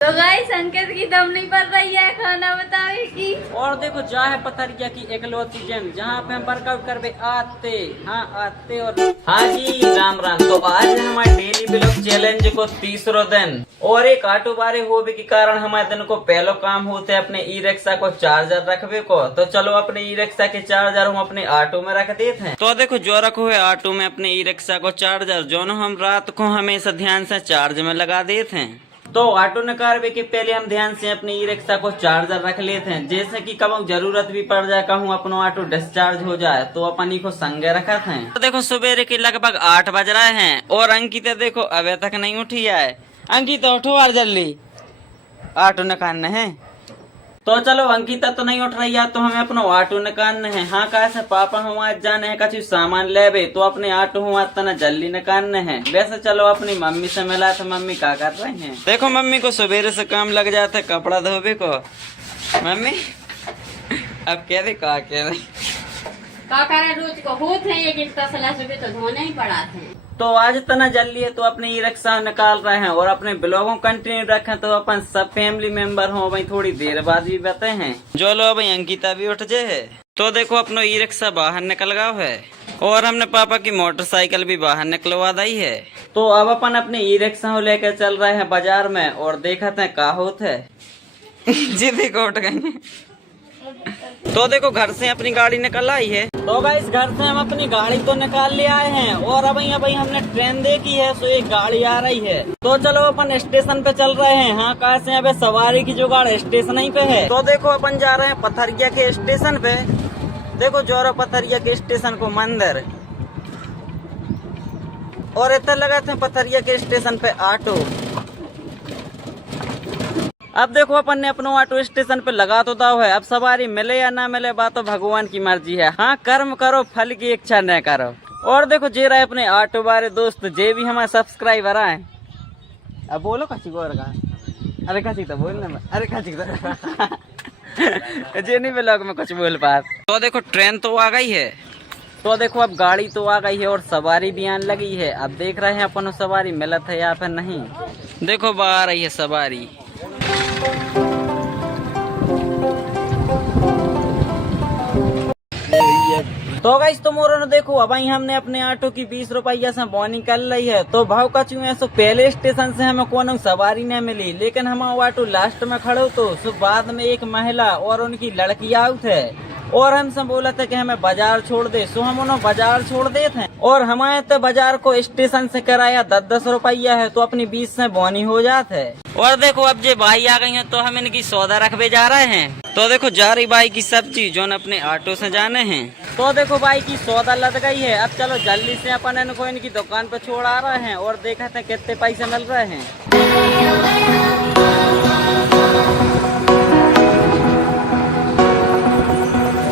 तो गाइस संकेत की दम नहीं पड़ रही है खाना बतावे की। और देखो जा है पथरिया की एकलौती जिम जहाँ पे हम वर्कआउट करवे आते। हाँ आते। और हाँ जी राम राम। तो आज है हमारे डेली ब्लॉग चैलेंज को तीसरो दिन और एक ऑटो बारे होने के कारण हमारे दिन को पहलो काम होते है अपने ई रिक्शा को चार्जर रखवे को। तो चलो अपने ई रिक्शा के चार्जर हम अपने ऑटो में रख देते हैं। तो देखो जो रखो है ऑटो में अपने ई रिक्शा को चार्जर जो हम रात को हमेशा ध्यान से चार्ज में लगा देते हैं। तो ऑटो निकालने के पहले हम ध्यान से अपने ई रिक्शा को चार्जर रख लेते हैं, जैसे कि कब जरूरत भी पड़ जाए, कहूँ अपना ऑटो डिस्चार्ज हो जाए तो अपन को संगे रखते हैं। तो देखो सुबह के लगभग 8 बज रहे हैं और अंकिता देखो अभी तक नहीं उठी है। अंकिता उठो और जल्दी ऑटो निकालना है। तो चलो अंकिता तो नहीं उठ रही है तो हमें अपना ऑटो निकालना है। हाँ कैसे पापा हम आज जाने हैं कछु सामान लेवे तो अपने ऑटो हम तना जल्दी निकालना है। वैसे चलो अपनी मम्मी से मिला तो मम्मी क्या कर रहे हैं। देखो मम्मी को सवेरे से काम लग जाता है कपड़ा धोबे को। मम्मी अब कह दे क्या कह रहे रोज को होते हैं एक तसला सुबह तो धोने ही पड़ाते हैं। तो आज तना जल्दी है तो अपने ई रिक्शा निकाल रहे हैं और अपने ब्लॉगों कंटिन्यू रखें तो अपन सब फैमिली मेंबर हो भाई थोड़ी देर बाद भी बते हैं। जो लो भाई अंकिता भी उठ जाए है। तो देखो अपनो ई रिक्शा बाहर निकल गया है और हमने पापा की मोटरसाइकिल भी बाहर निकलवा दी है। तो अब अपन अपने ई रिक्शा को लेकर चल रहे हैं बाजार में और देखते हैं क्या होता है। जी देखो उठ गए। तो देखो घर से अपनी गाड़ी निकल आई है। तो गाइस घर से हम अपनी गाड़ी तो निकाल ले आए हैं और अब हमने ट्रेन देखी है तो एक गाड़ी आ रही है। तो चलो अपन स्टेशन पे चल रहे हैं। हाँ कैसे अब सवारी की जुगाड़ स्टेशन ही पे है। तो देखो अपन जा रहे हैं पथरिया के स्टेशन पे। देखो जोरो पथरिया के स्टेशन को मंदिर और इतना लगा थे पथरिया के स्टेशन पे ऑटो। अब देखो अपन ने अपना ऑटो स्टेशन पे लगा तो दाव है। अब सवारी मिले या ना मिले बात तो भगवान की मर्जी है। हाँ कर्म करो फल की इच्छा न करो। और देखो जे रहे अपने ऑटो वाले दोस्त जे भी हमारे सब्सक्राइबर आए। अब बोलो कची गोर का अरे कची तो बोलने अरे कची तो जे नहीं ब्लॉग में कुछ बोल पास। तो देखो ट्रेन तो आ गई है। तो देखो अब गाड़ी तो आ गई है और सवारी भी आने लगी है। अब देख रहे हैं अपन सवारी मिलत है या फिर नहीं। देखो बाहर रही है सवारी। तो गाइस तो मोरो ने देखो अब हमने अपने ऑटो की 20 रुपया से बोनी कर ली है। तो भाव का चुए सो पहले स्टेशन से हमें कोनो सवारी नहीं मिली लेकिन हम ऑटो लास्ट में खड़े तो बाद में एक महिला और उनकी लड़की आउट है और हमसे बोला था कि हमें बाजार छोड़ दे। सो हम उन्हें बाजार छोड़ देते हैं और हमारे तो बाजार को स्टेशन से किराया 10-10 रुपया है तो अपनी 20 से बोनी हो जाते है। और देखो अब जे भाई आ गई है तो हम इनकी सौदा रखवे जा रहे हैं। तो देखो जा रही भाई की सब्जी जो अपने ऑटो से जाने हैं। तो देखो भाई की सौदा लद गई है। अब चलो जल्दी से अपन इनको इनकी दुकान पे छोड़ आ रहे हैं और देखते हैं कितने पैसे मिल रहे हैं।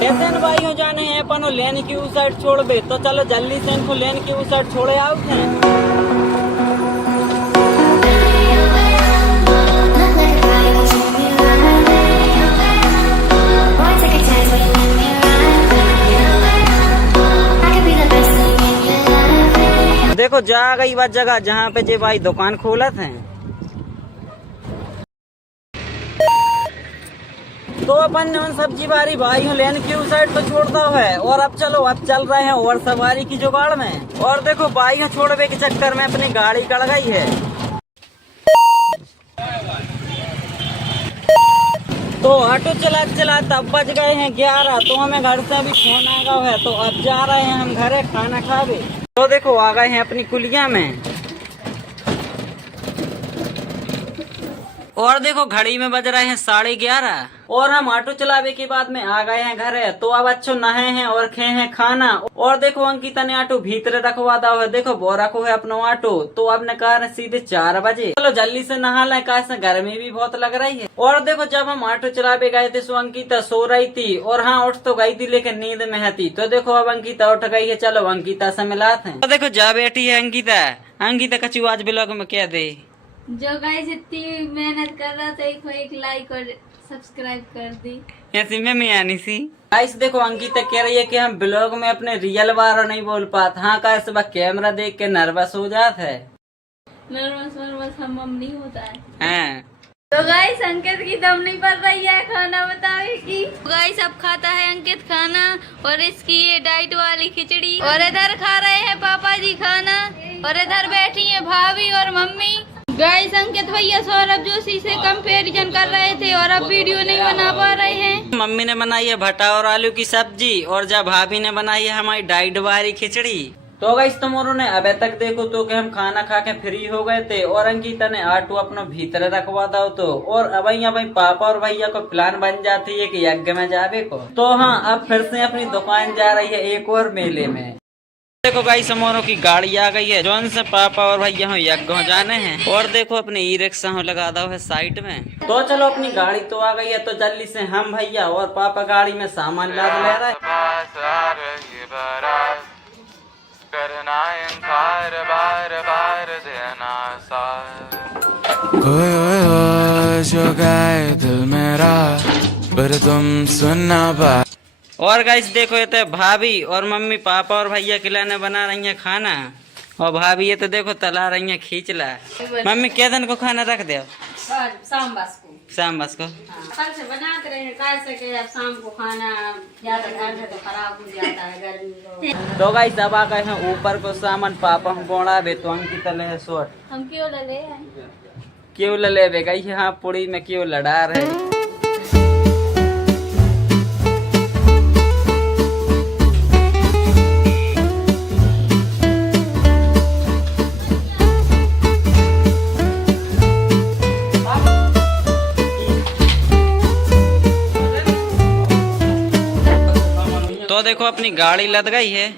ऐसे भाई हो जाने हैं अपन लेन की उस साइड छोड़ बे। तो चलो जल्दी से इनको लेन की उस साइड छोड़े आउट हैं। देखो जा गई वह जगह जहाँ पे जे भाई दुकान खोलत हैं। तो अपन ने सब्जी बारी भाई लेन की उस साइड तो छोड़ता है और अब चलो अब चल रहे हैं और सवारी की जुगाड़ में। और देखो भाई छोड़ने के चक्कर में अपनी गाड़ी कड़ गई है। तो ऑटो चला चला तब बज गए हैं 11। तो हमें घर से अभी फोन आ गया है तो अब जा रहे हैं हम घरे खाना खावे। तो देखो आ गए हैं अपनी कुलिया में और देखो घड़ी में बज रहे हैं 11:30 और हम ऑटो चलावे के बाद में आ गए हैं घरे। तो अब अच्छो नहे हैं और खे हैं खाना। और देखो अंकिता ने ऑटो भीतर रखवा दा है। देखो बोरा को है अपना ऑटो। तो अब निकाल सीधे 4 बजे। चलो जल्दी से नहा लें कैसे गर्मी भी बहुत लग रही है। और देखो जब हम ऑटो चलावे गए थे सो अंकिता सो रही थी और हाँ उठ तो गई थी लेकिन नींद में थी। तो देखो अब अंकिता उठ गई है। चलो अंकिता से मिलाते हैं। तो देखो जा बैठी है अंकिता। अंकिता कचू आज ब्लॉग में क्या दे जो गाइस इतनी मेहनत कर रहा था एक लाइक और सब्सक्राइब कर दी। ऐसी में आनी सी गाइस देखो अंकिता कह रही है कि हम ब्लॉग में अपने रियल बारे नहीं बोल पाते। हाँ का सुबह कैमरा देख के नर्वस हो जाता है। नर्वस हम नहीं होता है। हाँ। तो तो गाइस अंकित की दम नहीं पड़ रही है खाना बतावे की। गाइस अब खाता है अंकित खाना और इसकी ये डाइट वाली खिचड़ी, और इधर खा रहे हैं पापा जी खाना, और इधर बैठी है भाभी और मम्मी। गाइस अंकित भैया सौरभ जोशी से कंपैरिजन कर रहे थे और अब वीडियो नहीं बना पा रहे हैं। मम्मी ने बनाई है भटा और आलू की सब्जी, और जब भाभी ने बनाई है हमारी डाइट वाली खिचड़ी। तो गाइस तुम ने अबे तक देखो तो कि हम खाना खा के फ्री हो गए थे, और अंकिता ने आटू अपना भीतर रखवा दो तो, और अब पापा और भैया को प्लान बन जाती है कि यज्ञ में जावे को। तो हाँ, अब फिर से अपनी दुकान जा रही है एक और मेले में। देखो गाइस हमोरों की गाड़ी आ गई है, जोन से पापा और भैया यज्ञ हो जाने हैं, और देखो अपने ई रिक्शा लगा दो है साइड में। तो चलो अपनी गाड़ी तो आ गई है, तो जल्दी से हम भैया और पापा गाड़ी में सामान लाद ले रहे हैं। करना इनकार बार बार देना साथ। कोई जो गाए दिल मेरा पर तुम सुनना बात। और गाइस देखो ये तो भाभी और मम्मी पापा और भैया खिलाने बना रही है खाना, और भाभी ये तो देखो तला रही है खींचला। मम्मी क्या दिन को खाना रख दे? शाम बस को। शाम बस को कल से बनाते रहे कैसे के अब शाम को खाना ज्यादा घर तो खराब हो जाता है गर्मी को। तो गाइस अब आ गए हैं ऊपर को सामान, पापा हम बोड़ा बे तो अंकित ले है शॉर्ट। हम क्यों ले क्यों ले बे गई हाँ पुड़ी में क्यों लड़ा रहे। तो देखो अपनी गाड़ी लद गई है।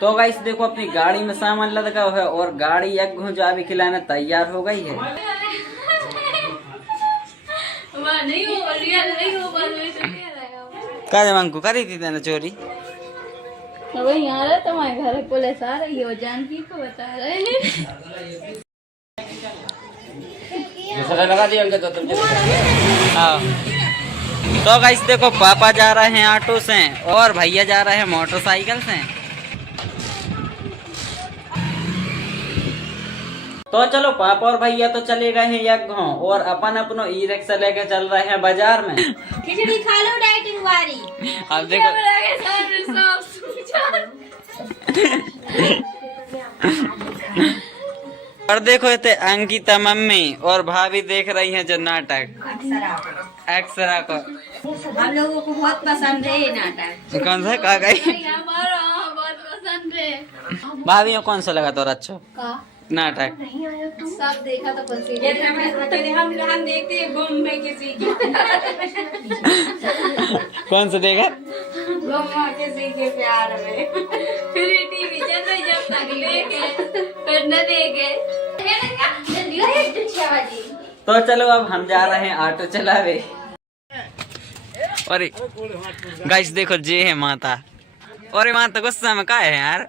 तो गाइस देखो अपनी गाड़ी में सामान लद गया है, और गाड़ी एक घुंजा भी खिलाने तैयार हो गई है। का जमांग को करी थी तेने चोरी? वही आ रहा तुम्हारे घर पुलिस आ रही है, जानकी को बता रहे हैं। लगा दिया तो तुम। हाँ तो गाइस देखो पापा जा रहे हैं ऑटो से, और भैया जा रहे हैं मोटरसाइकिल से। तो चलो पापा और भैया तो चले गए हैं यज्ञ, और अपन अपनो ई रिक्शा लेके चल रहे हैं बाजार में। खिचड़ी खा लो डाइटिंग वाली। अब देखो और देखो ये अंकिता मम्मी और भाभी देख रही हैं जो नाटक अक्षरा को। हम लोगों को बहुत पसंद है ये नाटक। कौन सा का गई? हमारा बहुत पसंद है। भाभी कौन सा लगा तो अच्छा का नाटक? सब देखा तो हम देखते हैं गुम में किसी की। कौन सा देखा? गुम किसी के प्यार में। फिर टीवी चल रही जब तक देखे फिर न देखे। तो चलो अब हम जा रहे हैं ऑटो चलावे। अरे गाइस देखो जे है माता, और माता गुस्सा में का है यार।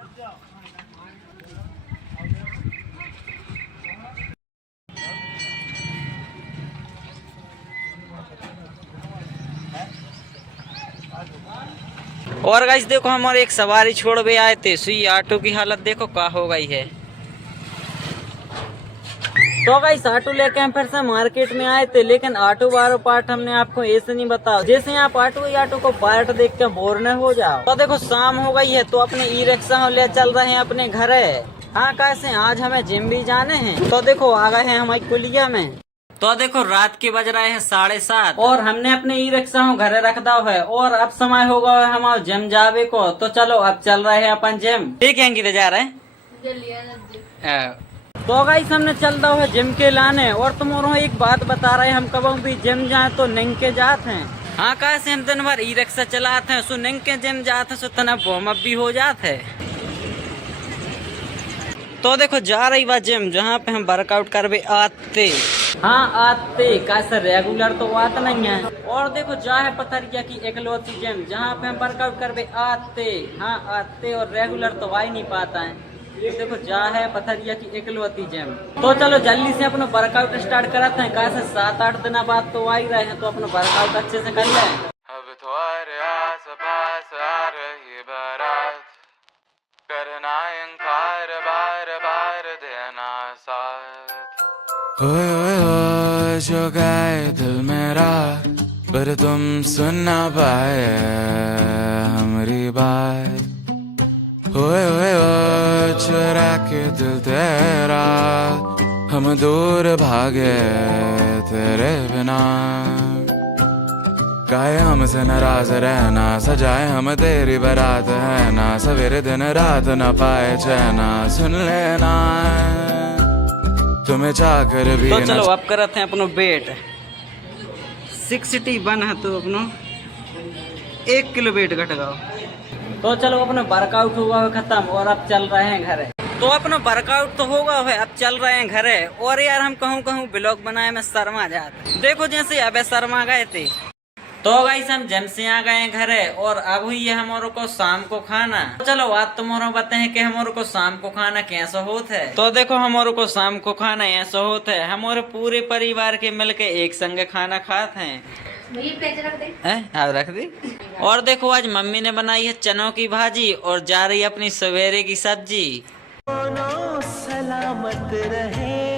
और गाइस देखो हमारे एक सवारी छोड़ भी आए थे, सुई ऑटो की हालत देखो क्या हो गई है। तो गाइस ऑटो लेके हम फिर से मार्केट में आए थे, लेकिन ऑटो वाला पार्ट हमने आपको ऐसे नहीं बताया जैसे आप ऑटो को पार्ट देख के बोर न हो जाओ। तो देखो शाम हो गई है, तो अपने ई रिक्शा ले चल रहे हैं अपने घर। हाँ कैसे आज हमें जिम भी जाने हैं। तो देखो आ गए हैं हमारी कुलिया में। तो देखो रात के बज रहे हैं 7:30, और हमने अपने ई रिक्शा घरे रख दो है, और अब समय होगा हमारे जिम जावे को। तो चलो अब चल रहे हैं अपन जिम। ठीक है अंकित जा रहे हैं। तो गाइस हमने चल दो है जिम के लाने, और तुम्हारा एक बात बता रहे हैं, हम कब भी जिम जाए तो नंग के जाते हैं। हाँ कैसे हम दिन भर ई रिक्शा चलाते हैं, सो नंग के जिम जाते हैं, सो तना वार्म अप भी हो जाते है। तो देखो जा रही बा जिम जहाँ पे हम वर्कआउट करवे आते। हाँ आते कैसे रेगुलर तो बात नहीं है। और देखो जा है पथरिया की एकलौती जिम जहाँ पे हम वर्कआउट करवे आते। हाँ आते, और रेगुलर तो आ ही नहीं पाता है। देखो जा है पथरिया की एकलौती जिम। तो चलो जल्दी से अपना वर्कआउट स्टार्ट कराते हैं, कैसे 7-8 दिन बाद तो आ ही रहे हैं, तो अपना वर्कआउट अच्छे से कर लें। अब तुम्हारे आस पास आ रही बारात, करना इनकार बार बार देना साथ। ओए ओए ओए जो गाए दिल मेरा, पर तुम सुन ना पाए हमारी बात। ओए ओए ओ चुरा के दिल तेरा, हम दूर भागे तेरे बिना। काहे हमसे नाराज रहना, सजाए हम तेरी बारात है ना, सवेरे दिन रात न पाए चैना, सुन लेना तुम्हें चाहकर भी तो न। चलो अब करते हैं अपनो वेट 61 है, तो अपनो 1 किलो वेट घट गया। तो चलो अपना वर्कआउट हुआ है खत्म और अब चल रहे हैं घरे। तो अपना वर्कआउट तो होगा है, अब चल रहे हैं घरे। और यार हम कहूँ ब्लॉग बनाए में शर्मा जाते, देखो जैसे अब शर्मा गए थे। तो गाइस हम जम से आ गए घरे और अब हुई है हमारे को शाम को खाना। तो चलो आज तुम्हारा बताए कि हमारे को शाम को खाना कैसा होता है। तो देखो हमारे को शाम को खाना ऐसा होता है, हमारे पूरे परिवार के मिलके एक संग खाना खाते हैं। हाँ रख दी। और देखो आज मम्मी ने बनाई है चनों की भाजी और जा रही है अपनी सवेरे की सब्जी। सलामत रहे